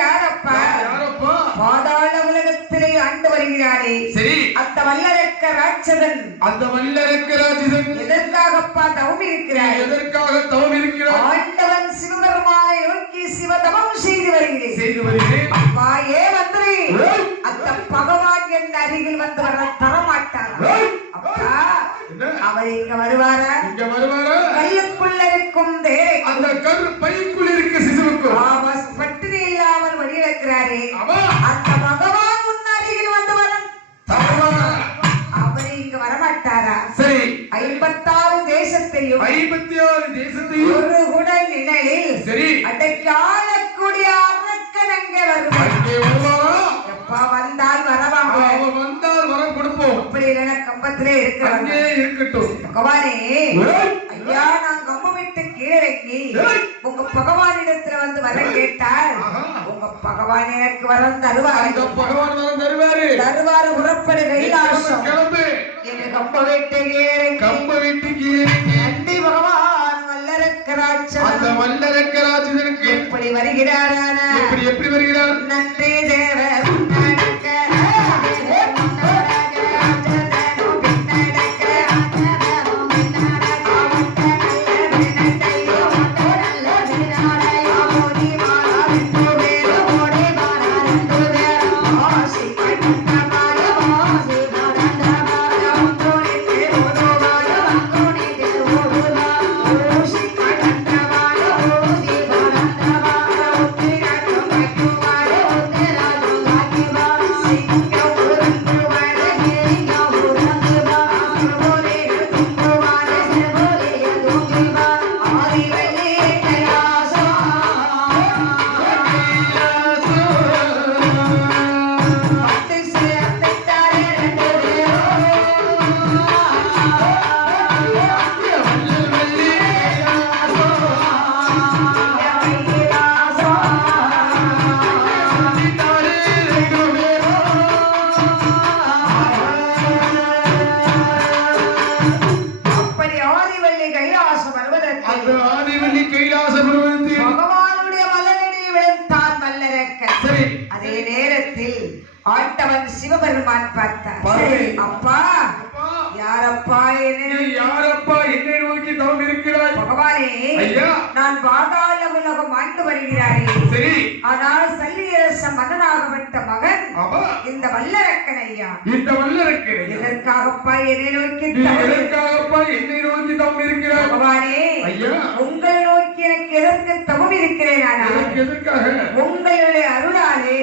யாரப்பா? பாதாள உலகத்திலே ஆண்டு வருகிறாரே சரி, அந்த வல்லரக்க ராட்சதன். அந்த வல்லரக்க ராட்சதன் எதற்காகப்பா தவம் இருக்கிறார்? எதற்காக தவம் இருக்கிறார்? ஆண்டவன் சிவபெருமானை நோக்கி சிவதவம் செய்து வருகிறேன். அப்பா ஏன் வந்து அந்த பகவான் என் அருகில் வந்து வர தரமாட்டாரா? அப்பா அவர் இங்க வருவாரா? கையுக்குள்ள இருக்கும் தேரை, அந்த கரு பைக்குள் இருக்க சிசுவுக்கு பட்டினி இல்லாமல் வழியிழக்கிறாரே அந்த பகவான் உன் அருகில் வந்து வர அவர் இங்க வரமாட்டாரா? சரி, 56 தேசத்தையும் ஒரு குடல் நிழலில் சரி அடைக்காலக்கூடிய அரக்கன் அங்கே வருவார். எப்பா வந்தால் வரவாங்க, வந்தால் வரம் கொடுப்போம். அப்படி இல்லைன்னா கம்பத்திலே இருக்கட்டும். பகவானே, ஐயா நான் கம்பம் விட்டு கீழறங்கி உங்க பகவானிடத்துல வந்து வரம் கேட்டால் உங்க பகவான் எனக்கு வரம் தருவார். தருவாரு புறப்படு கைலாசம். என்ன கம்ப விட்டு கீழறங்கி நன்றி பகவான் வல்லரக்க ராட்சதனுக்கு எப்படி வருகிறாரான? எப்படி வருகிறார்? நன்றி தேவர் ஆண்டவன் சிவபெருமான் பார்த்தார். அப்பா யாரப்பா என்னை நோக்கி தவம் இருக்கிறாய்? பகவானே, நான் பாதாள உலகம் ஆண்டு வருகிறாரே. சரி, ஆனால் சல்லியரச மன்னனாகப்பட்ட மகன் இந்த வல்லரக்கன் ஐயா. இந்த வல்லரக்கன் எதற்காகப்பா என்னை நோக்கி தவம் இருக்கிறாய்? பகவானே, உங்களை நோக்கி எனக்கு எதற்கு தவம் இருக்கிறேன்? ஆனால் எதற்காக? உங்களுடைய அருளாலே